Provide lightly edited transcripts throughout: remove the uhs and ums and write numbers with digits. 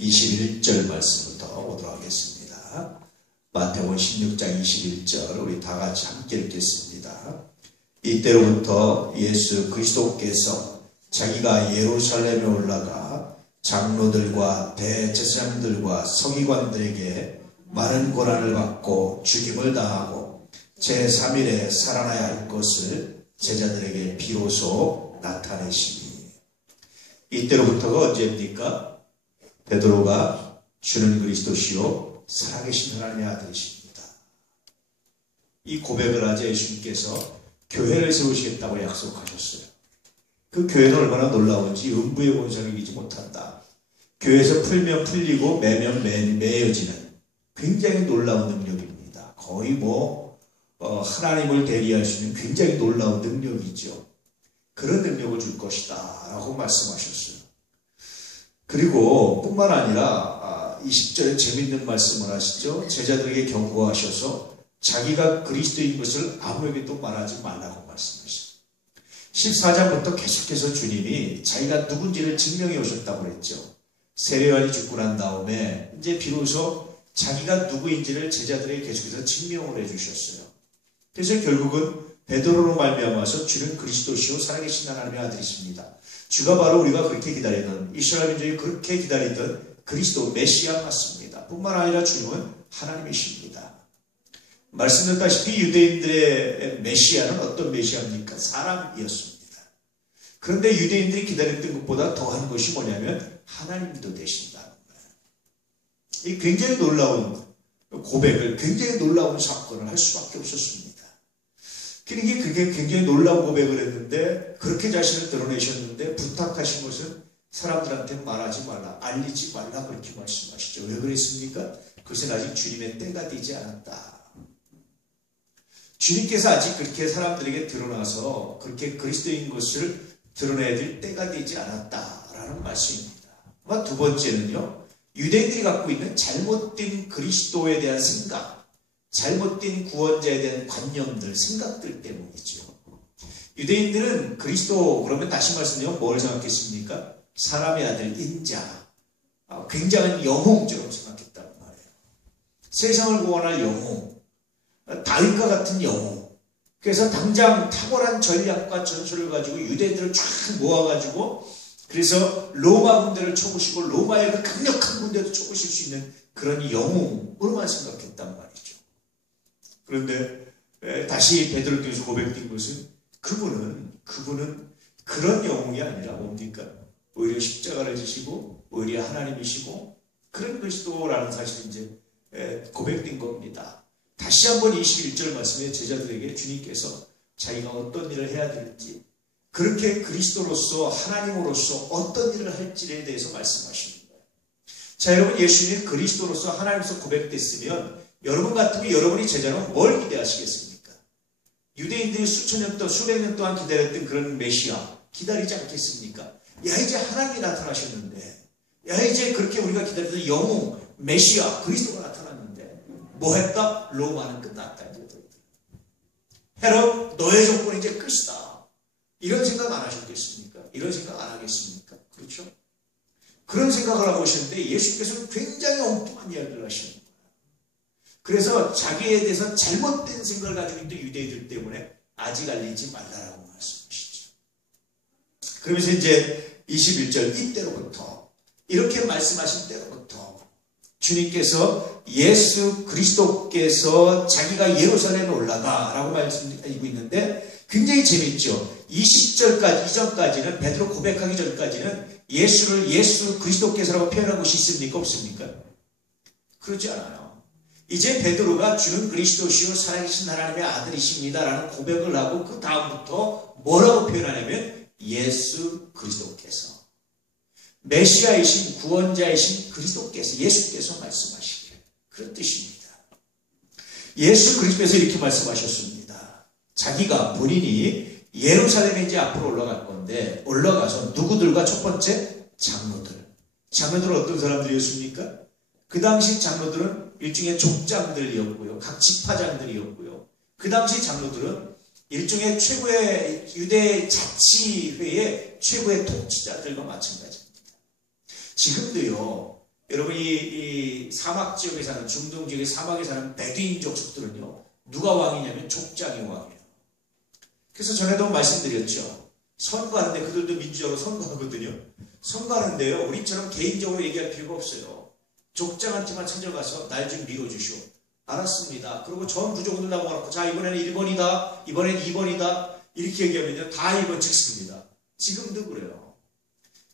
21절 말씀부터 보도록 하겠습니다. 마태복음 16장 21절 우리 다 같이 함께 읽겠습니다. 이때로부터 예수 그리스도께서 자기가 예루살렘에 올라가 장로들과 대제사장들과 서기관들에게 많은 고난을 받고 죽임을 당하고 제3일에 살아나야 할 것을 제자들에게 비로소 나타내시니. 이때로부터가 언제입니까? 베드로가 주는 그리스도시요 살아계신 하나님의 아들이십니다. 이 고백을 하자 예수님께서 교회를 세우시겠다고 약속하셨어요. 그 교회는 얼마나 놀라운지 음부의 본성을 이기지 못한다. 교회에서 풀면 풀리고 매면 매여지는 굉장히 놀라운 능력입니다. 거의 하나님을 대리할 수 있는 굉장히 놀라운 능력이죠. 그런 능력을 줄 것이다 라고 말씀하셨어요. 그리고 뿐만 아니라 20절에 재밌는 말씀을 하시죠. 제자들에게 경고하셔서 자기가 그리스도인 것을 아무에게도 말하지 말라고 말씀하셨어요. 14장부터 계속해서 주님이 자기가 누군지를 증명해 오셨다고 그랬죠. 세례요한이 죽고 난 다음에 이제 비로소 자기가 누구인지를 제자들에게 계속해서 증명을 해주셨어요. 그래서 결국은 베드로로 말미암아서 주는 그리스도시요 살아계신 하나님의 아들이십니다. 주가 바로 우리가 그렇게 기다리던, 이스라엘 민족이 그렇게 기다리던 그리스도 메시아 맞습니다. 뿐만 아니라 주님은 하나님이십니다. 말씀드렸다시피 유대인들의 메시아는 어떤 메시아입니까? 사람이었습니다. 그런데 유대인들이 기다렸던 것보다 더한 것이 뭐냐면 하나님도 되신다는 거예요. 이 굉장히 놀라운 고백을, 굉장히 놀라운 사건을 할 수밖에 없었습니다. 그러니까 그게 굉장히 놀라운 고백을 했는데 그렇게 자신을 드러내셨는데 부탁하신 것은 사람들한테 말하지 말라, 알리지 말라 그렇게 말씀하시죠. 왜 그랬습니까? 그것은 아직 주님의 때가 되지 않았다. 주님께서 아직 그렇게 사람들에게 드러나서 그렇게 그리스도인 것을 드러내야 될 때가 되지 않았다라는 말씀입니다. 두 번째는요, 유대인들이 갖고 있는 잘못된 그리스도에 대한 생각, 잘못된 구원자에 대한 관념들, 생각들 때문이죠. 유대인들은 그리스도 그러면 다시 말씀드리면 뭘 생각했습니까? 사람의 아들 인자, 굉장한 영웅처럼 생각했단 말이에요. 세상을 구원할 영웅, 다윗과 같은 영웅. 그래서 당장 탁월한 전략과 전술을 가지고 유대인들을 쫙 모아가지고 그래서 로마 군대를 쳐부시고 로마의 그 강력한 군대도 쳐부실 수 있는 그런 영웅으로만 생각했단 말이죠. 그런데 다시 베드로를 통해서 고백된 것은 그분은 그런 영웅이 아니라 뭡니까? 오히려 십자가를 지시고 오히려 하나님이시고 그런 그리스도라는 사실이 이제 고백된 겁니다. 다시 한번 21절 말씀에 제자들에게 주님께서 자기가 어떤 일을 해야 될지, 그렇게 그리스도로서 하나님으로서 어떤 일을 할지에 대해서 말씀하시는 거예요. 자, 여러분, 예수님이 그리스도로서 하나님으로서 고백됐으면 여러분 같으면 여러분이 제자는 뭘 기대하시겠습니까? 유대인들이 수천 년 동안, 수백 년 동안 기다렸던 그런 메시아 기다리지 않겠습니까? 야, 이제 하나님이 나타나셨는데, 야, 이제 그렇게 우리가 기다리던 영웅 메시아 그리스도가 나타났는데 뭐 했다? 로마는 끝났다. 헤롯, 너의 조건이 이제 끝이다. 이런 생각 안 하셨겠습니까? 이런 생각 안 하겠습니까? 그렇죠? 그런 생각을 하고 오셨는데 예수께서는 굉장히 엉뚱한 이야기를 하시는 거예요. 그래서 자기에 대해서 잘못된 생각을 가지고 있던 유대인들 때문에 아직 알리지 말라라고 말씀하시죠. 그러면서 이제 21절 이때로부터, 이렇게 말씀하신 때로부터 주님께서 예수 그리스도께서 자기가 예루살렘에 올라가 라고 말씀드리고 있는데 굉장히 재밌죠. 20절까지, 이전까지는 베드로 고백하기 전까지는 예수를 예수 그리스도께서라고 표현한 것이 있습니까? 없습니까? 그렇지 않아요. 이제 베드로가 주는 그리스도시요 살아계신 하나님의 아들이십니다 라는 고백을 하고 그 다음부터 뭐라고 표현하냐면 예수 그리스도께서, 메시아이신 구원자이신 그리스도께서, 예수께서 말씀하시길, 그런 뜻입니다. 예수 그리스도께서 이렇게 말씀하셨습니다. 자기가 본인이 예루살렘에 이제 앞으로 올라갈 건데 올라가서 누구들과 첫 번째 장로들은 어떤 사람들이었습니까? 그 당시 장로들은 일종의 족장들이었고요, 각 지파장들이었고요. 그 당시 장로들은 일종의 최고의 유대 자치회의 최고의 통치자들과 마찬가지입니다. 지금도요, 여러분 이 사막 지역에 사는 중동 지역의 사막에 사는 베두인 족속들은요 누가 왕이냐면 족장이 왕이에요. 그래서 전에도 말씀드렸죠. 선거하는데 그들도 민주적으로 선거하거든요. 선거하는데요 우리처럼 개인적으로 얘기할 필요가 없어요. 족장한테만 찾아가서 날 좀 밀어주시오. 알았습니다. 그리고 전 부족을 나와놓고 자 이번에는 1번이다 이번엔 2번이다 이렇게 얘기하면요 다 1번 찍습니다. 지금도 그래요.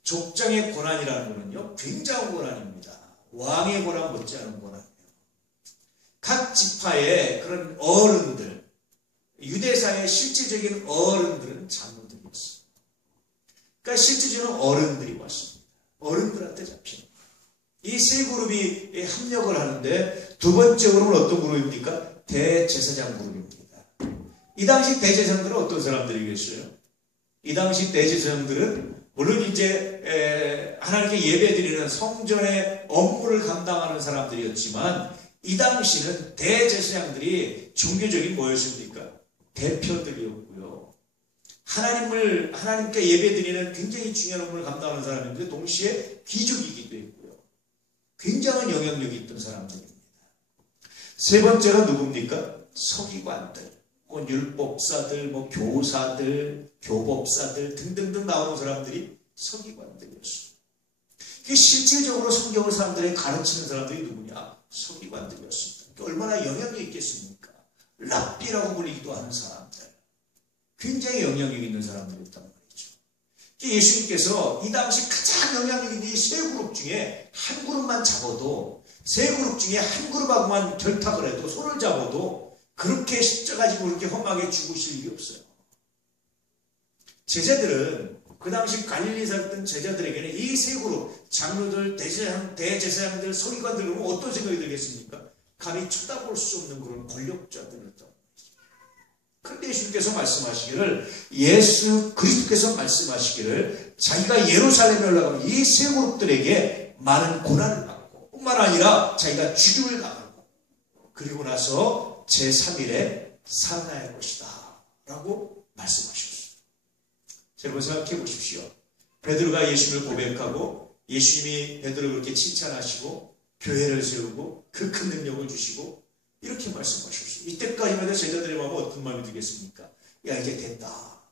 족장의 권한이라는 거는요 굉장한 권한입니다. 왕의 권한 못지않은 권한이에요. 각 지파의 그런 어른들, 유대사의 실질적인 어른들은 장로들이었어요. 그러니까 실질적인 어른들이 왔습니다. 어른들한테 잡힌 이 세 그룹이 합력을 하는데 두 번째 그룹은 어떤 그룹입니까? 대제사장 그룹입니다. 이 당시 대제사장들은 어떤 사람들이겠어요? 이 당시 대제사장들은 물론 이제 하나님께 예배드리는 성전의 업무를 감당하는 사람들이었지만 이 당시는 대제사장들이 종교적인 뭐였습니까? 대표들이었고요. 하나님께 예배드리는 굉장히 중요한 업무를 감당하는 사람인데 동시에 귀족이기도 했고요. 굉장한 영향력이 있던 사람들입니다. 세 번째가 누굽니까? 서기관들, 율법사들, 교사들, 교법사들 등등등 나오는 사람들이 서기관들이었습니다. 실질적으로 성경을 사람들에게 가르치는 사람들이 누구냐? 서기관들이었습니다. 얼마나 영향력이 있겠습니까? 랍비라고 불리기도 하는 사람들. 굉장히 영향력 있는 사람들이었단 말이죠. 예수님께서 이 당시 가장 영향력 있는 이 세 그룹 중에 한 그룹만 잡아도 세 그룹 중에 한 그룹하고만 결탁을 해도 손을 잡아도 그렇게 십자가지고 그렇게 험하게 죽으실 일이 없어요. 제자들은 그 당시 갈릴리 살던 제자들에게는 이 세 그룹 장로들, 대제사장들, 서기관들 그러면 어떤 생각이 들겠습니까? 감히 쳐다볼 수 없는 그런 권력자들이었다. 그런데 예수님께서 말씀하시기를 예수 그리스도께서 말씀하시기를 자기가 예루살렘에 올라가면 이 세 그룹들에게 많은 고난을 받고 뿐만 아니라 자기가 죽임을 당하고 그리고 나서 제3일에 살아날 것이다 라고 말씀하셨어요. 여러분 생각해 보십시오. 베드로가 예수님을 고백하고 예수님이 베드로를 그렇게 칭찬하시고 교회를 세우고 그 큰 능력을 주시고 이렇게 말씀하셨어요. 이때까지만 해도 제자들의 마음은 어떤 마음이 들겠습니까? 야 이제 됐다.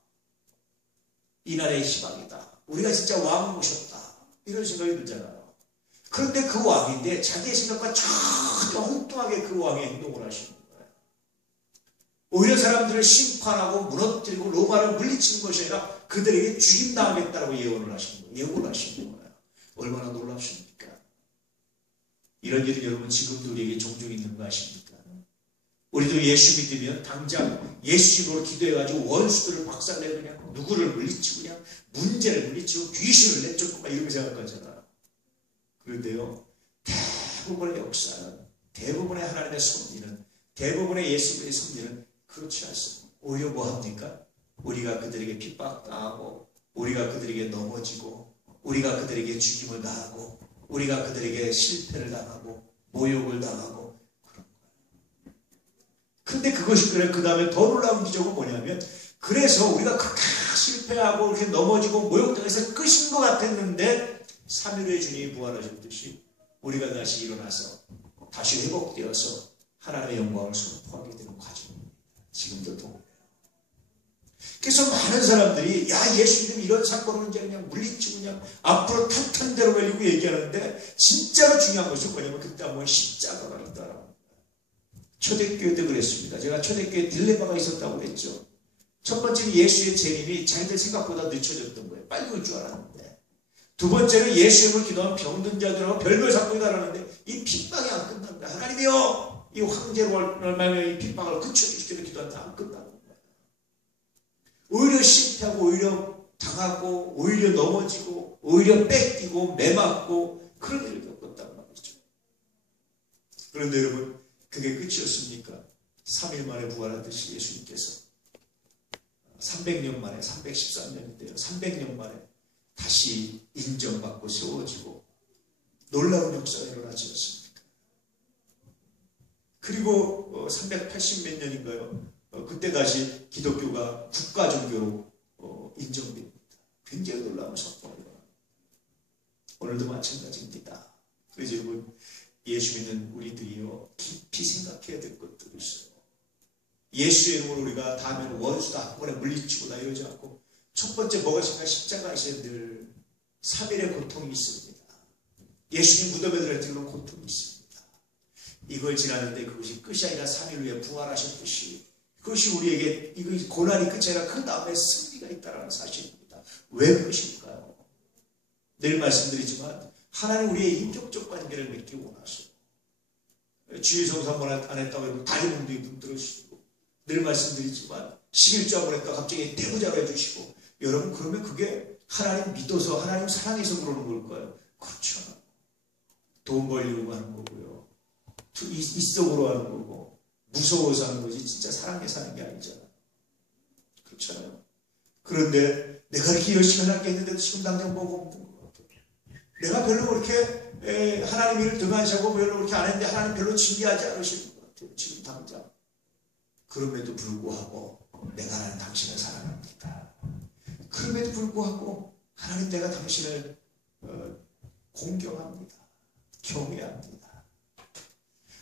이 나라의 희망이다. 우리가 진짜 왕을 모셨다. 이런 생각이 들잖아요. 그런데 그 왕인데 자기의 생각과 전혀 엉뚱하게 그 왕의 행동을 하시는 거예요. 오히려 사람들을 심판하고 무너뜨리고 로마를 물리치는 것이 아니라 그들에게 죽임당하겠다고 예언을 하시는 거예요. 예고를 하시는 거예요. 얼마나 놀랍습니까? 이런 일은 여러분 지금도 우리에게 종종 있는 거 아십니까? 우리도 예수 믿으면 당장 예수 이름으로 기도해가지고 원수들을 박살내고 그냥 누구를 물리치고 그냥 문제를 물리치고 귀신을 내쫓고 막 이렇게 생각하잖아. 그런데요 대부분의 역사는 대부분의 하나님의 섭리는 대부분의 예수님의 섭리는 그렇지 않습니다. 오히려 뭐합니까? 우리가 그들에게 핍박당하고 우리가 그들에게 넘어지고 우리가 그들에게 죽임을 당하고 우리가 그들에게 실패를 당하고 모욕을 당하고 그런 거예요. 근데 그것이 그래 그 다음에 더 놀라운 기적은 뭐냐면 그래서 우리가 그렇게 실패하고 이렇게 넘어지고 모욕당해서 끝인 것 같았는데 3일 후에 주님이 부활하셨듯이 우리가 다시 일어나서 다시 회복되어서 하나님의 영광을 선포하게 되는 과정입니다. 지금도 동일해요. 그래서 많은 사람들이 야 예수 믿으면 이런 사건은 그냥 물리치고 그냥 앞으로 탄탄대로 걸리고 얘기하는데 진짜로 중요한 것은 뭐냐면 그때 한번 십자가가 있다라는 거예요. 초대교회도 그랬습니다. 제가 초대교회 딜레마가 있었다고 그랬죠. 첫 번째는 예수의 재림이 자기들 생각보다 늦춰졌던 거예요. 빨리 올 줄 알았는데. 두 번째는 예수 이름을 기도한 병든 자들하고 별별 사건이 일어나는데 이 핍박이 안 끝납니다. 하나님이여 이 황제로 얼마나 이 핍박을 그쳐주시기를 기도하는데 안 끝나는 거예요. 오히려 실패하고 오히려 당하고 오히려 넘어지고 오히려 뺏기고 매맞고 그런 일을 겪었단 말이죠. 그런데 여러분 그게 끝이었습니까? 3일 만에 부활하듯이 예수님께서 300년 만에 313년인데요. 300년 만에 다시 인정받고 세워지고 놀라운 역사가 일어나지 않습니까? 그리고 380몇 년인가요? 그때 다시 기독교가 국가 종교로 인정됩니다. 굉장히 놀라운 사건이 일어납니다. 오늘도 마찬가지입니다. 그래서 여러분, 예수 믿는 우리들이요, 깊이 생각해야 될 것들이 있어요. 예수의 이름으로 우리가 다음에는 원수다 한 번에 물리치고다 이러지 않고, 첫 번째 뭐가 있습니까? 십자가에서 늘 3일의 고통이 있습니다. 예수님 무덤에 들어갈 때 그런 고통이 있습니다. 이걸 지나는데 그것이 끝이 아니라 3일 후에 부활하셨듯이, 그것이 우리에게 이것이 고난이 끝이 아니라 그 다음에 승리가 있다는 사실입니다. 왜 그것일까요? 늘 말씀드리지만 하나님 우리의 인격적 관계를 맺기 원하세요. 주일 성수 한 번 안 했다고 해도 다리 몸도 힘들어지고, 늘 말씀드리지만 11조 한 번 했다가 갑자기 떼부자로 해주시고, 여러분 그러면 그게 하나님 믿어서 하나님 사랑해서 그러는 걸까요? 그렇죠. 돈 벌려고 하는 거고요. 이성으로 하는 거고, 무서워서 하는 거지 진짜 사랑해서 하는 게 아니잖아요. 그렇잖아요. 그런데 내가 이렇게 열심히 하게 했는데도 지금 당장 뭐가 없는 것 같아요. 내가 별로 그렇게 하나님 일을 등한시하고 별로 그렇게 안 했는데 하나님 별로 징계하지 않으시는 것 같아요. 지금 당장. 그럼에도 불구하고 내가 하나님 당신을 사랑합니다. 그럼에도 불구하고 하나님 내가 당신을 공경합니다. 경외합니다.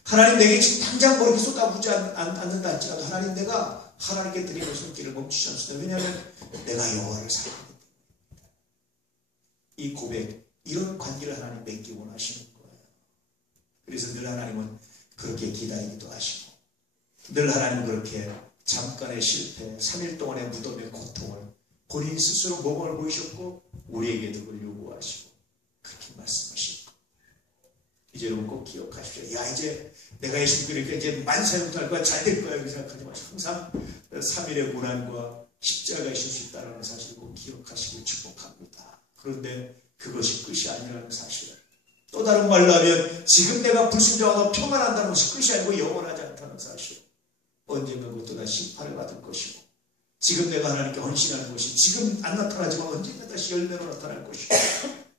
하나님 내게 지금 당장 뭐 이렇게 쏟아부지 않는다 할지라도 하나님 내가 하나님께 드리는 손길을 멈추지 않습니다. 왜냐하면 내가 여호와를 사랑하기 때문입니다. 이 고백, 이런 관계를 하나님 맺기 원하시는 거예요. 그래서 늘 하나님은 그렇게 기다리기도 하시고, 늘 하나님은 그렇게 잠깐의 실패, 3일 동안의 무덤의 고통을 본인 스스로 모범을 보이셨고 우리에게도 그걸 요구하시고 그렇게 말씀하시고, 이제 여러분 꼭 기억하십시오. 야, 이제 내가 예수님께 이렇게 이제 만사형통할 거야, 잘 될 거야 이렇게 생각하지 마시고 항상 3일의 고난과 십자가에 있을 수 있다는 사실을 꼭 기억하시길 축복합니다. 그런데 그것이 끝이 아니라는 사실을, 또 다른 말로 하면 지금 내가 불순종하고 평안한다는 것이 끝이 아니고 영원하지 않다는 사실, 언젠가 그것도 다 심판을 받을 것이고, 지금 내가 하나님께 헌신하는 것이 지금 안 나타나지만 언젠가 다시 열매로 나타날 것이고,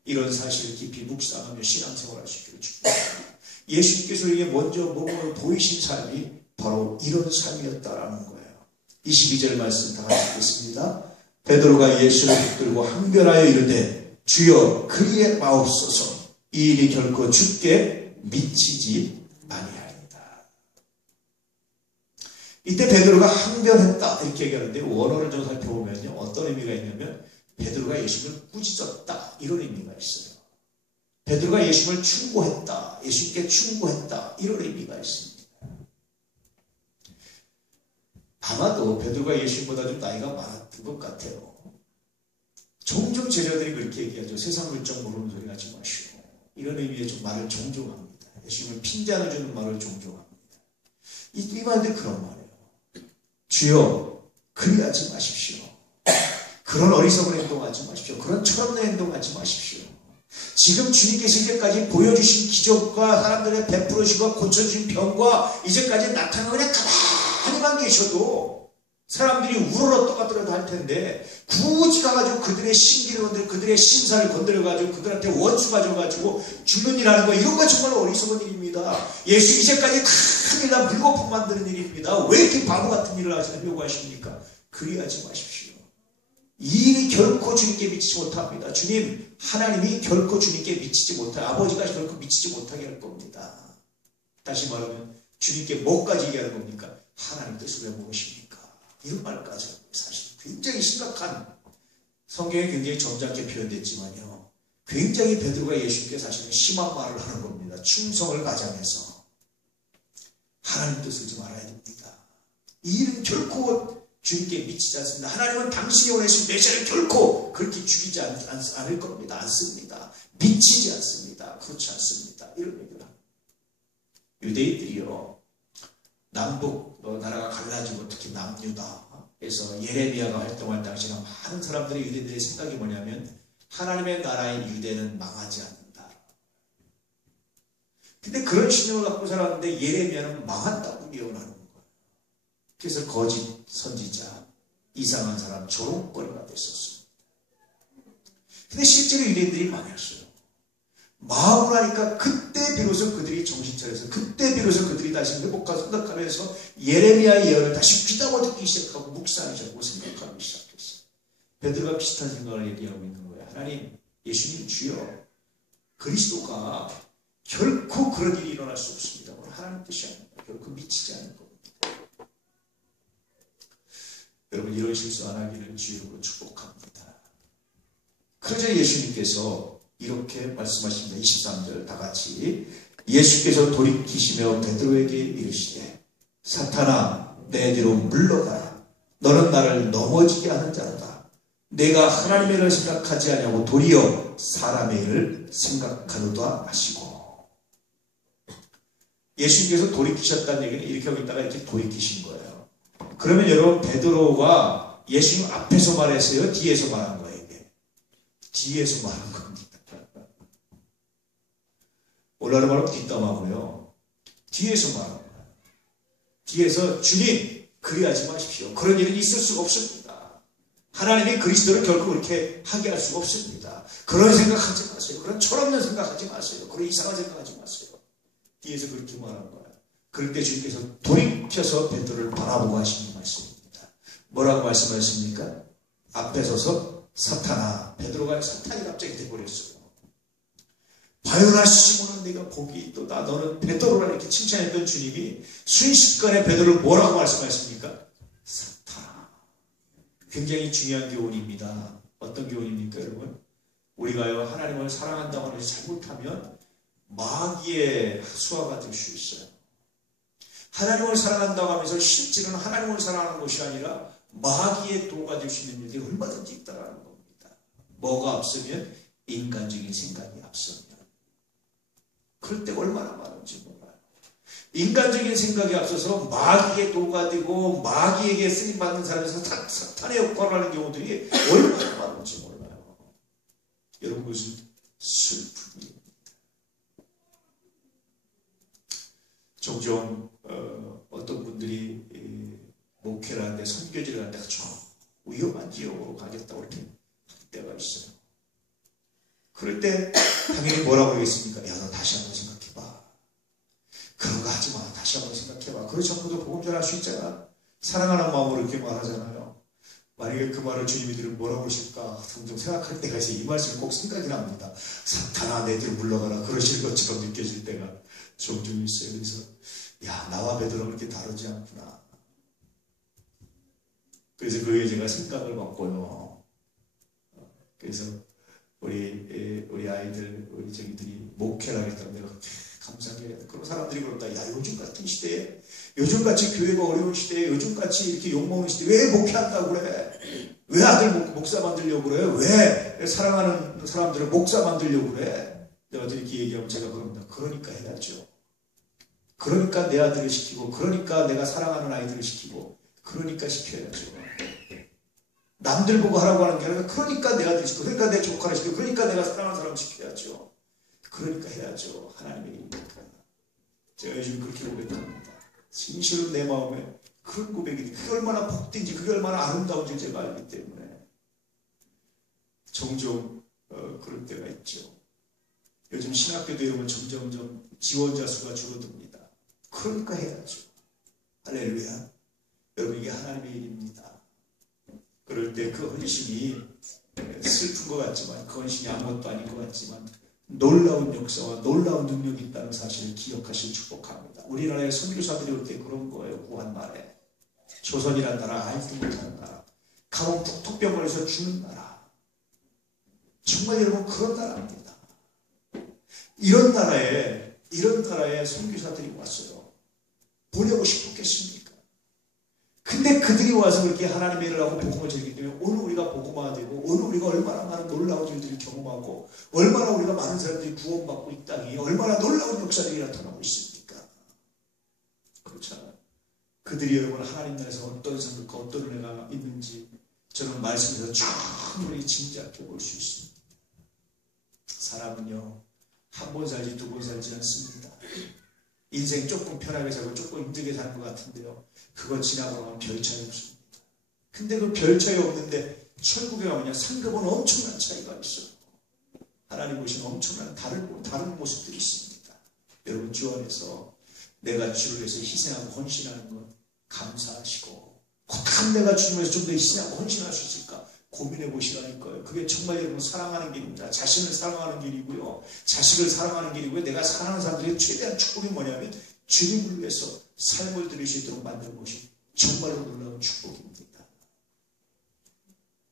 이런 사실을 깊이 묵상하며 신앙생활할 수 있기를 축복합니다. 예수님께서 우리에게 먼저 모범을 보이신 삶이 바로 이런 삶이었다라는 거예요. 22절 말씀 다 같이 읽겠습니다. 베드로가 예수를 붙들고 항변하여 이르되 주여 그리에 마옵소서, 이 일이 결코 주께 미치지 아니하리이다. 이때 베드로가 항변했다 이렇게 얘기하는데, 원어를 좀 살펴보면요 어떤 의미가 있냐면 베드로가 예수님을 꾸짖었다 이런 의미가 있어요. 베드로가 예수님을 충고했다, 예수님께 충고했다 이런 의미가 있습니다. 아마도 베드로가 예수님보다 좀 나이가 많았던 것 같아요. 종종 제자들이 그렇게 얘기하죠. 세상 물정 모르는 소리 하지 마시오. 이런 의미의 좀 말을 종종 합니다. 예수님을 핀잔을 주는 말을 종종 합니다. 이 말들 그런 말이에요. 주여 그리하지 마십시오. 그런 어리석은 행동하지 마십시오. 그런 철없는 행동하지 마십시오. 지금 주님께서 이제까지 보여주신 기적과 사람들의 베풀으시고 고쳐주신 병과 이제까지 나타나고 그냥 가만히만 계셔도 사람들이 우러러 떠가더라도 할 텐데, 굳이 가가지고 그들의 신기를 건드려, 그들의 신사를 건드려가지고 그들한테 원수 가져가지고 죽는 일 하는 거, 이런 거 정말 어리석은 일입니다. 예수 이제까지 큰일 난 불거품 만드는 일입니다. 왜 이렇게 바보 같은 일을 하시려고 하십니까? 그리하지 마십시오. 이 일이 결코 주님께 미치지 못합니다. 주님, 하나님이 결코 주님께 미치지 못해요. 아버지가 결코 미치지 못하게 할 겁니다. 다시 말하면 주님께 뭐까지 얘기하는 겁니까? 하나님 뜻을 왜 모르십니까? 이런 말까지 하고, 사실 굉장히 심각한, 성경에 굉장히 점잖게 표현됐지만요, 굉장히 베드로가 예수님께 사실은 심한 말을 하는 겁니다. 충성을 가장해서 하나님 뜻을 좀 알아야 됩니다. 이 일은 결코 주님께 미치지 않습니다. 하나님은 당신이 원하신 메시아를 결코 그렇게 죽이지 않을 겁니다. 않습니다. 미치지 않습니다. 그렇지 않습니다. 이런 얘기를 합니다. 유대인들이요, 남북 나라가 갈라지고 특히 남유다에서 예레미야가 활동할 당시에 많은 사람들의 유대인들의 생각이 뭐냐면 하나님의 나라인 유대는 망하지 않는다. 근데 그런 신념을 갖고 살았는데 예레미야는 망한다고 예언하는 거예요. 그래서 거짓 선지자, 이상한 사람, 조롱거리가 됐었습니다. 근데 실제로 유대인들이 망했어요. 마음을 하니까 그때 비로소 그들이 정신 차려서, 그때 비로소 그들이 다시 회복하고 생각하면서 예레미야의 예언을 다시 귀담아 듣기 시작하고 묵상하기 시작하고 생각하기 시작했어요. 베드로가 비슷한 생각을 얘기하고 있는 거예요. 하나님, 예수님 주여, 그리스도가 결코 그런 일이 일어날 수 없습니다. 하나님 뜻이 아닙니다. 결코 미치지 않을 겁니다. 여러분 이런 실수 안 하기를 주의로 축복합니다. 그러자 예수님께서 이렇게 말씀하십니다. 23절 다 같이 예수께서 돌이키시며 베드로에게 이르시되 사탄아 내 뒤로 물러가라. 너는 나를 넘어지게 하는 자로다. 내가 하나님의 일을 생각하지 아니하고 도리어 사람의 일을 생각하노다 하시고. 예수님께서 돌이키셨다는 얘기는 이렇게 하고 있다가 이렇게 돌이키신 거예요. 그러면 여러분 베드로가 예수님 앞에서 말했어요? 뒤에서 말한 거예요? 이게 뒤에서 말한 겁니다. 오늘날 말하면 뒷담화고요. 뒤에서 말한 거예요. 뒤에서 주님 그리하지 마십시오. 그런 일은 있을 수가 없습니다. 하나님이 그리스도를 결코 그렇게 하게 할 수가 없습니다. 그런 생각하지 마세요. 그런 철없는 생각하지 마세요. 그런 이상한 생각하지 마세요. 뒤에서 그렇게 말한 거예요. 그럴 때 주님께서 돌이켜서 베드로를 바라보고 하시는 말씀입니다. 뭐라고 말씀하십니까? 앞에 서서 사탄아, 베드로가 사탄이 갑자기 돼버렸어요. 바요나 시몬은 네가 복이 있도다. 너는 베드로라 이렇게 칭찬했던 주님이 순식간에 베드로를 뭐라고 말씀하십니까? 사탄아. 굉장히 중요한 교훈입니다. 어떤 교훈입니까 여러분? 우리가요 하나님을 사랑한다고 하는 것이 잘못하면 마귀의 수화가 될 수 있어요. 하나님을 사랑한다고 하면서 실제로는 하나님을 사랑하는 것이 아니라 마귀의 도가 될 수 있는 일이 얼마든지 있다는 겁니다. 뭐가 앞서면 인간적인 생각이 앞서면. 그럴 때가 얼마나 많은지 몰라요. 인간적인 생각이 앞서서 마귀의 도가 되고 마귀에게 쓰임받는 사람에서 사탄의 역할을 하는 경우들이 얼마나 많은지 몰라요. 여러분 그것은 슬픈 일입니다. 종종 어떤 분들이 목회를 하는데 선교지를 하는데 아주 위험한 지역으로 가겠다고 이렇게 할 때가 있어요. 그럴 때 당연히 뭐라고 그러겠습니까? 야, 너 다시 한번 생각해봐. 그런 거 하지 마. 다시 한번 생각해봐. 그렇지 않고도 복음 전할 수 있잖아. 사랑하는 마음으로 이렇게 말하잖아요. 만약에 그 말을 주님이 들으면 뭐라고 그러실까? 종종 생각할 때가 있어요. 이 말씀이 꼭 생각이 납니다. 사탄아 내 뒤로 물러가라. 그러실 것처럼 느껴질 때가 종종 있어요. 그래서 야 나와 베드로가 그렇게 다르지 않구나. 그래서 그에 제가 생각을 바꿔요. 그래서 우리 아이들 우리 저기들이 목회를 하겠다고 내가 감사하게 그런 사람들이 그런다. 야 요즘 같은 시대에 요즘같이 교회가 어려운 시대에 요즘같이 이렇게 욕먹는 시대에 왜 목회한다고 그래? 왜 아들 목사 만들려고 그래? 왜 사랑하는 사람들을 목사 만들려고 그래? 내가 이렇게 얘기하면 제가 그럽니다. 그러니까 해야죠. 그러니까 내 아들을 시키고 그러니까 내가 사랑하는 아이들을 시키고 그러니까 시켜야죠. 남들 보고 하라고 하는 게 아니라 그러니까 내 아들을 시키고 그러니까 내 조카를 시키고 그러니까 내가 사랑하는 사람을 시켜야죠. 그러니까 해야죠. 하나님의 일이니까. 제가 요즘 그렇게 고백합니다. 진실로 내 마음에 그런 고백이 그게 얼마나 복된지 그게 얼마나 아름다운지 제가 알기 때문에 종종 그럴 때가 있죠. 요즘 신학교도 이러면 점점점 지원자 수가 줄어듭니다. 그러니까 해야죠. 할렐루야. 여러분 이게 하나님의 일입니다. 그럴 때 그 헌신이 슬픈 것 같지만 그 헌신이 아무것도 아닌 것 같지만 놀라운 역사와 놀라운 능력이 있다는 사실을 기억하시길 축복합니다. 우리나라의 선교사들이 올 때 그런 거예요. 구한 말에 조선이란 나라 알지 못하는 나라 가뭄 툭툭병 걸려서 죽는 나라 정말 여러분 그런 나라입니다. 이런 나라에 선교사들이 왔어요. 보내고 싶었겠습니까? 근데 그들이 와서 그렇게 하나님의 일을 하고 복음을 전하기 때문에 오늘 우리가 복음화되고 오늘 우리가 얼마나 많은 놀라운 일들을 경험하고 얼마나 우리가 많은 사람들이 구원받고 이 땅에 얼마나 놀라운 역사들이 나타나고 있습니까? 그렇잖아요. 그들이 여러분 하나님 나라에서 어떤 생각과 어떤 은혜가 있는지 저는 말씀에서 충분히 짐작해 볼 수 있습니다. 사람은요 한 번 살지 두 번 살지 않습니다. 인생 조금 편하게 살고 조금 힘들게 사는 것 같은데요. 그거 지나고 나면 별 차이 없습니다. 근데 그 별 차이 없는데 천국에 가면 상급은 엄청난 차이가 있어요. 하나님 보시는 엄청난 다른 모습들이 있습니다. 여러분 주 안에서 내가 주를 위해서 희생하고 헌신하는 건 감사하시고 곧 내가 주님에서 좀 더 희생하고 헌신할 수 있을까? 고민해 보시라니까요. 그게 정말 여러분 사랑하는 길입니다. 자신을 사랑하는 길이고요. 자식을 사랑하는 길이고요. 내가 사랑하는 사람들의 최대한 축복이 뭐냐면 주님을 위해서 삶을 들일 수 있도록 만드는 것이 정말로 놀라운 축복입니다.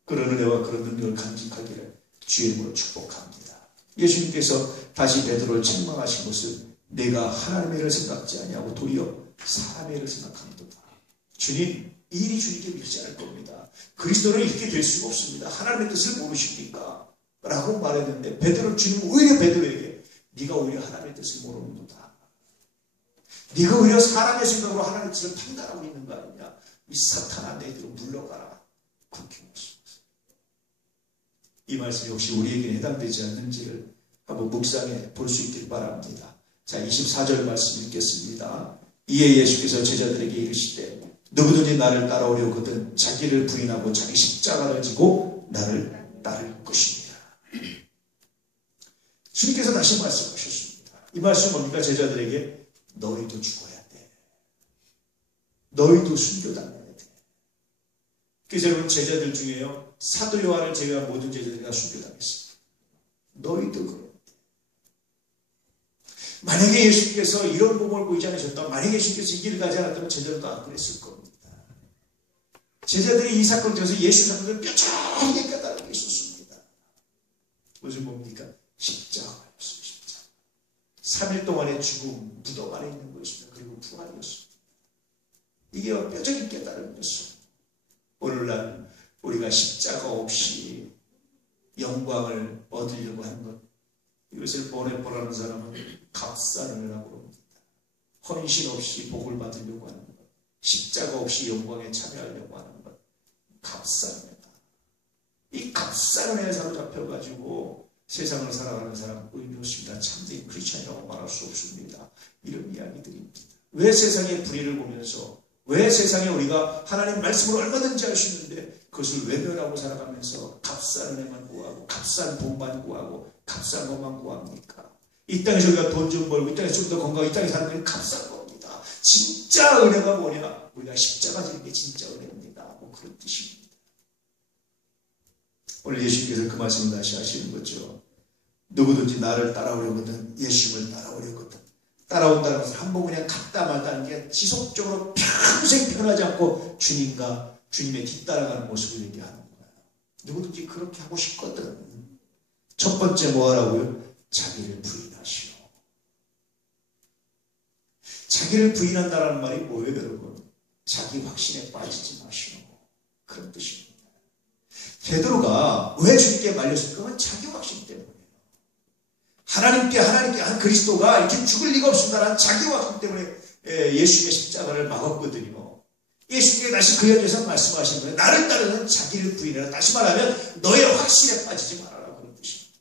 그런 은혜와 그런 능력을 간직하기를 주의 이름으로 축복합니다. 예수님께서 다시 베드로를 책망하신 것은 내가 하나님의 일을 생각지 아니하고 도리어 사람의 일을 생각합니다. 주님, 이 일이 주님께 믿지 않을 겁니다. 그리스도는 이렇게 될 수가 없습니다. 하나님의 뜻을 모르십니까? 라고 말했는데 주님은 오히려 베드로에게 네가 오히려 하나님의 뜻을 모르는도다. 네가 오히려 사람의 생각으로 하나님의 뜻을 판단하고 있는 거 아니냐. 이 사탄아 너희들로 물러가라. 그렇게 말씀하셨습니다. 이 말씀이 혹시 우리에게 해당되지 않는지를 한번 묵상해 볼 수 있길 바랍니다. 자, 24절 말씀 읽겠습니다. 이에 예수께서 제자들에게 이르시되 누구든지 나를 따라오려거든 자기를 부인하고 자기 십자가를 지고 나를 따를 것입니다. 주님께서 다시 말씀하셨습니다. 이 말씀은 뭡니까? 제자들에게 너희도 죽어야 돼. 너희도 순교당해야 돼. 그래서 여러분 제자들 중에요. 사도 요한을 제외한 모든 제자들이 다 순교당했습니다. 너희도 그래야 돼. 만약에 예수님께서 이런 복음을 보이지 않으셨다면 만약에 예수님께서 이 길을 가지 않았다면 제자들도 안 그랬을 겁니다. 제자들이 이 사건을 통해서 예수 사건을 뼈저리게 깨달은 게 있었습니다. 무슨 뭡니까? 십자가였습니다. 십자가. 3일 동안의 죽음, 무덤 안에 있는 것입니다. 그리고 부활이었습니다. 이게 뼈저리 깨달은 것입니다. 오늘날 우리가 십자가 없이 영광을 얻으려고 하는 것, 이것을 보라는 사람은 값싼 은혜라고 합니다. 헌신 없이 복을 받으려고 하는 것, 십자가 없이 영광에 참여하려고 하는 것, 값싼 은혜다. 이 값싼 은혜에 사로잡혀가지고 세상을 살아가는 사람 의미 없습니다. 참된 크리스찬이라고 말할 수 없습니다. 이런 이야기들입니다. 왜 세상의 불의를 보면서, 왜 세상에 우리가 하나님 말씀을 얼마든지 할 수 있는데 그것을 외면하고 살아가면서 값싼 은혜만 구하고 값싼 복만 구하고 값싼 것만 구합니까? 이 땅에서 우리가 돈 좀 벌고 이 땅에서 좀 더 건강하고 이 땅에 사는 건 값싼 겁니다. 진짜 은혜가 뭐냐? 우리가 십자가 지는 게 진짜 은혜입니다. 뭐 그런 뜻입니다. 오늘 예수님께서 그 말씀을 다시 하시는 거죠. 누구든지 나를 따라오려거든 예수님을 따라오려거든 따라온다는 것은 한 번 그냥 갔다 말다는 게 지속적으로 평생 변하지 않고 주님과 주님의 뒤따라가는 모습을 얘기하는 거예요. 누구든지 그렇게 하고 싶거든. 첫 번째 뭐 하라고요? 자기를 부인하시오. 자기를 부인한다는 말이 뭐예요, 여러분? 자기 확신에 빠지지 마시오. 그런 뜻입니다. 베드로가 왜 주님께 말렸을까? 그건 자기 확신 때문이에요. 하나님께 한 그리스도가 이렇게 죽을 리가 없습니다라는 자기 확신 때문에 예수님의 십자가를 막았거든요. 예수님께 다시 그 현장에서 말씀하시는 거예요. 나를 따르는 자기를 부인해라. 다시 말하면 너의 확신에 빠지지 말아라. 그런 뜻입니다.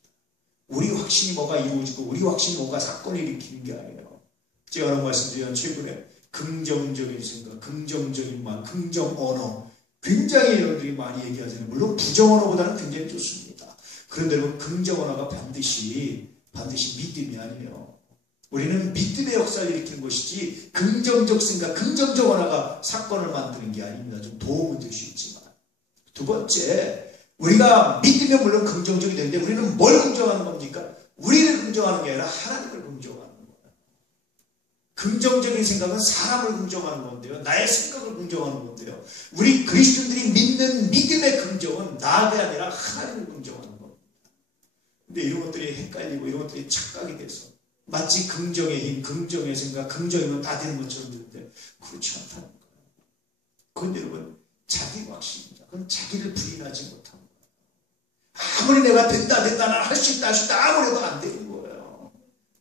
우리 확신이 뭐가 이루어지고 우리 확신이 뭐가 사건을 일으키는 게 아니에요. 제가 하는 말씀드린 최근에 긍정적인 생각, 긍정적인 말, 긍정 언어 굉장히 여러분들이 많이 얘기하잖아요. 물론 부정 언어보다는 굉장히 좋습니다. 그런데 여러분 긍정 언어가 반드시 믿음이 아니에요. 우리는 믿음의 역사를 일으키는 것이지 긍정적 생각, 긍정적 언어가 사건을 만드는 게 아닙니다. 좀 도움은 될 수 있지만. 두 번째, 우리가 믿으면 물론 긍정적이 되는데 우리는 뭘 긍정하는 겁니까? 우리를 긍정하는 게 아니라 하나님을 긍정하는 거예요. 긍정적인 생각은 사람을 긍정하는 건데요. 나의 생각을 긍정하는 건데요. 우리 그리스도인들이 믿는 믿음의 긍정은 나가 아니라 하나님을 긍정하는 겁니다. 근데 이런 것들이 헷갈리고 이런 것들이 착각이 돼서 마치 긍정의 힘, 긍정의 생각, 긍정이면 다 되는 것처럼 되는데 그렇지 않다는 거예요. 그건 여러분 자기 확신입니다. 그건 자기를 부인하지 못한 거예요. 아무리 내가 된다 나 할 수 있다 아무리 해도 안 되는 거예요.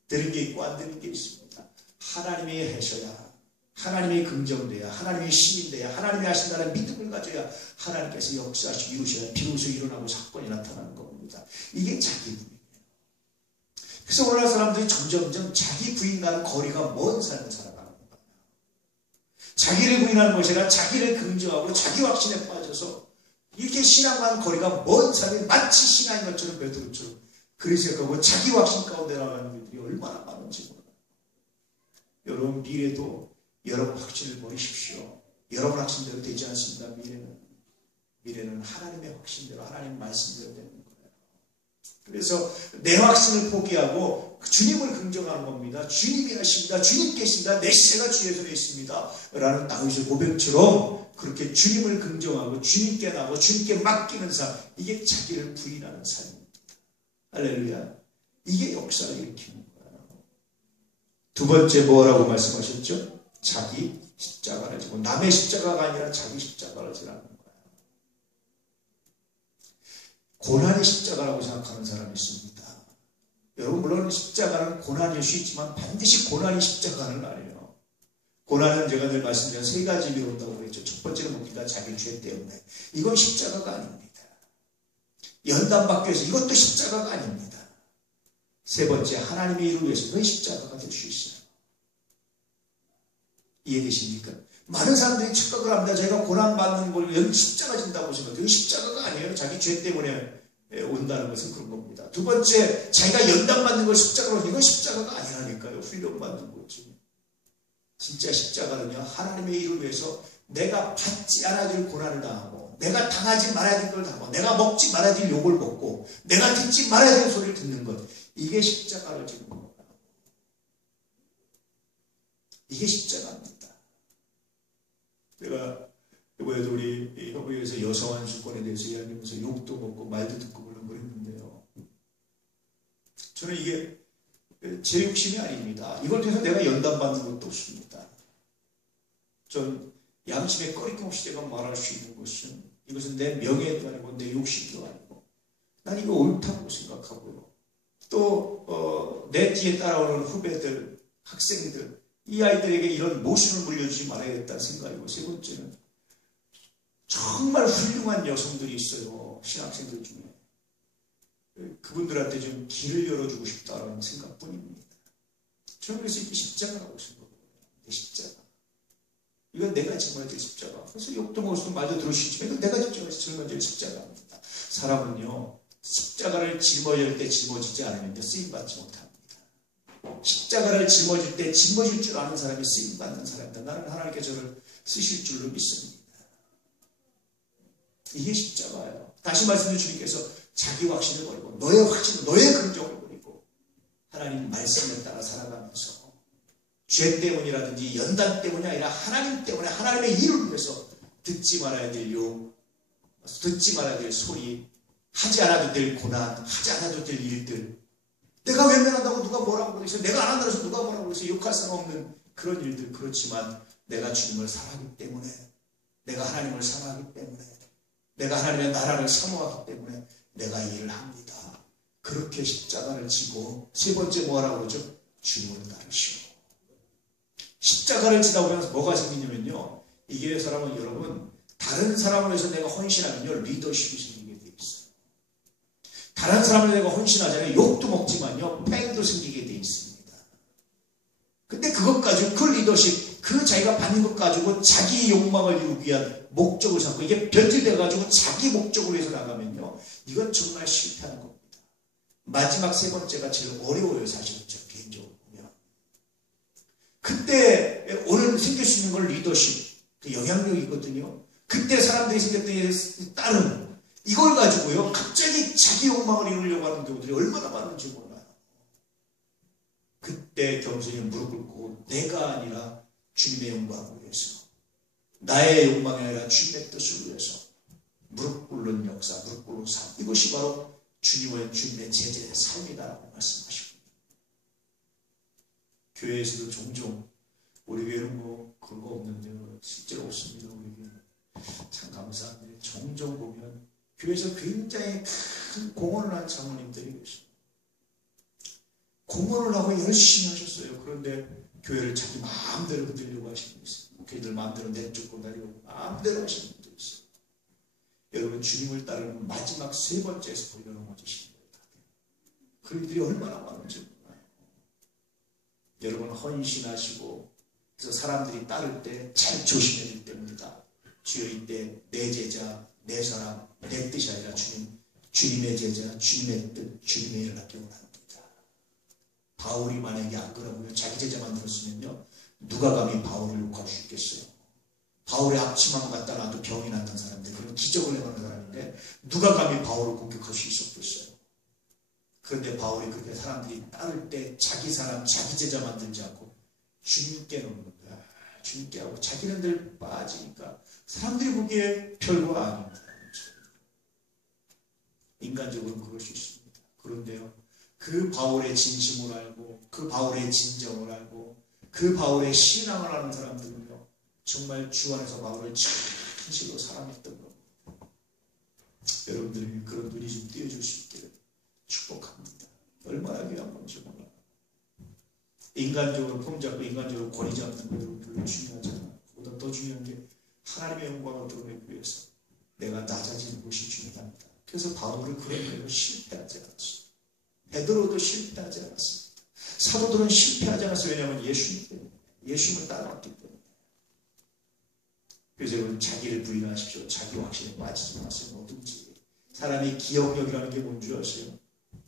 되는 게 있고 안 되는 게 있습니다. 하나님이 하셔야, 하나님이 긍정돼야, 하나님이 시민돼야, 하나님이 하신다는 믿음을 가져야 하나님께서 역사하시고 이루셔야 비로소 일어나고 사건이 나타나는 겁니다. 이게 자기 부인. 그래서 오늘날 사람들이 점점점 자기 부인과는 거리가 먼 삶을 살아가는 거예요. 자기를 부인하는 것이 아니라 자기를 긍정하고 자기 확신에 빠져서 이렇게 신앙과는 거리가 먼 삶이 마치 신앙인 것처럼 베드로처럼 그렇게 생각하고 자기 확신 가운데 나가는 분들이 얼마나 많은지 몰라요. 여러분 미래도 여러분 확신을 버리십시오. 여러분 확신대로 되지 않습니다. 미래는. 미래는 하나님의 확신대로 하나님 말씀대로 되는 거예요. 그래서 내 확신을 포기하고 주님을 긍정하는 겁니다. 주님이 하십니다. 주님 계신다. 내 시체가 주의 손에 있습니다. 라는 다윗의 고백처럼 그렇게 주님을 긍정하고 주님께 나고 주님께 맡기는 삶, 이게 자기를 부인하는 삶입니다. 할렐루야. 이게 역사를 일으키는 거예요. 두 번째 뭐라고 말씀하셨죠? 자기 십자가를 지고, 남의 십자가가 아니라 자기 십자가를 지라는 거예요. 고난이 십자가라고 생각하는 사람이 있습니다. 여러분, 물론 십자가는 고난일 수 있지만 반드시 고난이 십자가는 아니에요. 고난은 제가 늘 말씀드린 세 가지 이론다고 그랬죠. 첫 번째는 뭡니까? 자기 죄 때문에. 이건 십자가가 아닙니다. 연단받기 위해서, 이것도 십자가가 아닙니다. 세 번째, 하나님의 일을 위해서. 이건 십자가가 될 수 있어요. 이해되십니까? 많은 사람들이 착각을 합니다. 제가 고난받는 걸 십자가 진다고 생각해요. 십자가가 아니에요. 자기 죄 때문에 온다는 것은 그런 겁니다. 두 번째, 자기가 연단받는 걸 십자가로, 이건 십자가가 아니라니까요. 훈련받는 거지. 진짜 십자가는요, 하나님의 일을 위해서 내가 받지 않아야 될 고난을 당하고, 내가 당하지 말아야 될 걸 당하고, 내가 먹지 말아야 될 욕을 먹고, 내가 듣지 말아야 될 소리를 듣는 것, 이게 십자가를 지는 겁니다. 이게 십자가입니다. 제가 이번에도 우리 협의회에서 여성한 주권에 대해서 이야기하면서 욕도 먹고 말도 듣고 그런 걸 했는데요. 저는 이게 제 욕심이 아닙니다. 이걸 통해서 내가 연단받는 것도 없습니다. 전 양심에 꺼리낌없이 제가 말할 수 있는 것은, 이것은 내 명예도 아니고 내 욕심도 아니고, 난 이거 옳다고 생각하고요. 또 내 뒤에 따라오는 후배들, 학생들, 이 아이들에게 이런 모순을 물려주지 말아야겠다는 생각이고, 세 번째는 정말 훌륭한 여성들이 있어요. 신학생들 중에. 그분들한테 좀 길을 열어주고 싶다는 생각뿐입니다. 저는 그래서 이게 십자가라고 생각해요. 십자가. 이건 내가 짊어야 될 십자가. 그래서 욕도 먹을 수도 말도 들을 수 있지만 이건 내가 짊어야 될 십자가입니다. 사람은요, 십자가를 짊어질 때 짊어지지 않으면 쓰임받지 못합니다. 십자가를 짊어질 때 짊어질 줄 아는 사람이 쓰임받는 사람이다. 나는 하나님께 저를 쓰실 줄로 믿습니다. 이게 십자가예요. 다시 말씀드린 주님께서 자기 확신을 버리고, 너의 확신, 너의 긍정을 버리고 하나님 말씀에 따라 살아가면서 죄 때문이라든지 연단 때문이 아니라 하나님 때문에, 하나님의 일을 위해서 듣지 말아야 될 욕, 듣지 말아야 될 소리, 하지 않아도 될 고난, 하지 않아도 될 일들, 내가 외면한다고 누가 뭐라고 그러겠어요? 내가 안 한다고 해서 누가 뭐라고 그러겠어요? 욕할 사람 없는 그런 일들. 그렇지만 내가 주님을 사랑하기 때문에, 내가 하나님을 사랑하기 때문에, 내가 하나님의 나라를 사모하기 때문에 내가 이 일을 합니다. 그렇게 십자가를 지고, 세 번째 뭐라고 그러죠? 주님을 따르시오. 십자가를 지다 보면 뭐가 생기냐면요, 이게 사람은, 여러분, 다른 사람을 위해서 내가 헌신하면요, 리더십이 생기게 돼 있어요. 다른 사람을 내가 헌신하잖아요. 욕도 먹지만요, 팩도 생기게 돼 있습니다. 근데 그것 가지고, 그 리더십, 그 자기가 받는 것 가지고 자기 욕망을 이루기 위한 목적을 삼고, 이게 변질돼가지고 자기 목적을 위해서 나가면요, 이건 정말 실패하는 겁니다. 마지막 세 번째가 제일 어려워요, 사실은. 저 개인적으로 보면. 그때 오늘 생길 수 있는 건 리더십, 그 영향력이거든요. 그때 사람들이 생겼던 다른, 이걸 가지고요, 갑자기 자기 욕망을 이루려고 하는 경우들이 얼마나 많은지 몰라요. 그때 겸손히 무릎 꿇고, 내가 아니라 주님의 영광을 위해서, 나의 욕망이 아니라 주님의 뜻을 위해서 무릎 꿇는 역사, 무릎 꿇는 삶, 이것이 바로 주님의 제자의 삶이다라고 말씀하십니다. 교회에서도 종종, 우리 교회는 뭐 그런 거 없는데 실제로 없습니다. 우리 교회는 참 감사한데, 종종 보면 교회에서 굉장히 큰 공헌을 한 장로님들이 계십니다. 공헌을 하고 열심히 하셨어요. 그런데 교회를 자기 마음대로 흔들려고 하시는 분이 있어요. 목회자들 마음대로 내쫓고 다니고 마음대로 하시는 분도 있어요. 여러분, 주님을 따르는 마지막 세 번째에서 보려 넘어지시는 거예요. 그들이 얼마나 많은지 몰라요. 여러분, 헌신하시고, 그래서 사람들이 따를 때 잘 조심해야 될 때입니다. 주여, 이때 내 제자, 내 사람, 내 뜻이 아니라 주님의 제자, 주님의 뜻, 주님의 일을 하기 원합니다. 바울이 만약에 안 그러고요, 자기 제자 만들었으면요, 누가 감히 바울을 욕할 수 있겠어요? 바울의 앞치마만 갖다 놔도 병이 낫는 사람인데, 그런 기적을 행하는 사람인데 누가 감히 바울을 공격할 수 있었겠어요? 그런데 바울이 그렇게 사람들이 따를 때 자기 사람, 자기 제자 만들지 않고 주님께 놓는 거야. 주님께 하고 자기는 늘 빠지니까 사람들이 보기에 별거 아닙니다. 인간적으로는 그럴 수 있습니다. 그런데요, 그 바울의 진심을 알고, 그 바울의 진정을 알고, 그 바울의 신앙을 아는 사람들은요, 정말 주 안에서 바울을 진실로 사랑했던 겁니다. 여러분들에게 그런 눈이 좀 띄어줄 수 있기를 축복합니다. 얼마나 귀한 건지 몰라. 인간적으로 폼 잡고 인간적으로 권위 잡는 거 별로 중요하지 않아. 그보다 더 중요한 게 하나님의 영광을 드러내기 위해서 내가 낮아지는 것이 중요합니다. 그래서 바울은 그런 거에도 실패하지 않았어요. 베드로도 실패하지 않았습니다. 사도들은 실패하지 않았어요. 왜냐하면 예수님 때문에, 예수님을 따라왔기 때문에. 그래서 여러분, 자기를 부인하십시오. 자기 확신에 빠지지 마세요. 뭐든지. 사람이 기억력이라는 게 뭔지 아세요?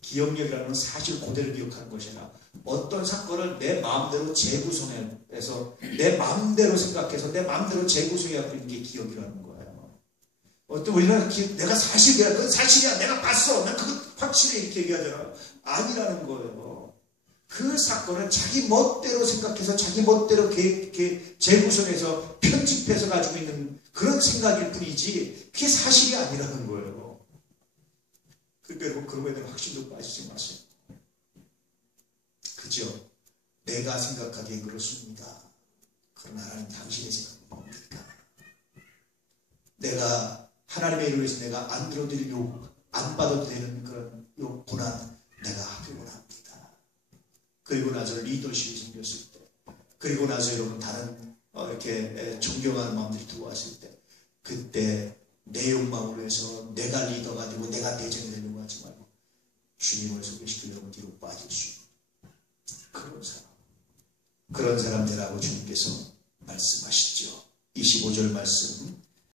기억력이라는 건 사실 그대로 기억하는 것이 아니라 어떤 사건을 내 마음대로 재구성해서 내 마음대로 생각해서 내 마음대로 재구성해버리는 게 기억이라는 거예요. 어떤 우리는 내가 사실이야, 그건 사실이야, 내가 봤어, 난 그거 확실해, 이렇게 얘기하잖아. 아니라는 거예요. 그 사건을 자기 멋대로 생각해서 자기 멋대로 이렇게 재구성해서 편집해서 가지고 있는 그런 생각일 뿐이지 그게 사실이 아니라는 거예요. 그러니까 여러분, 그런 거에 대한 확신도 빠지지 마세요. 그죠? 내가 생각하기엔 그렇습니다. 그러나 하나님, 당신의 생각은 뭡니까? 내가 하나님의 일을 위해서 내가 안 들어드릴 요구, 안 받아도 되는 그런 요 고난 내가 하기 원합니다. 그리고 나서 리더십이 생겼을 때, 그리고 나서 여러분 다른 이렇게 존경하는 마음들이 들어왔을 때, 그때 내 욕망으로 해서 내가 리더가 되고 내가 대장이 되려고 하지 말고 주님을 소개시키려고 뒤로 빠질 수 있는 그런 사람 되라고 주님께서 말씀하시죠. 25절 말씀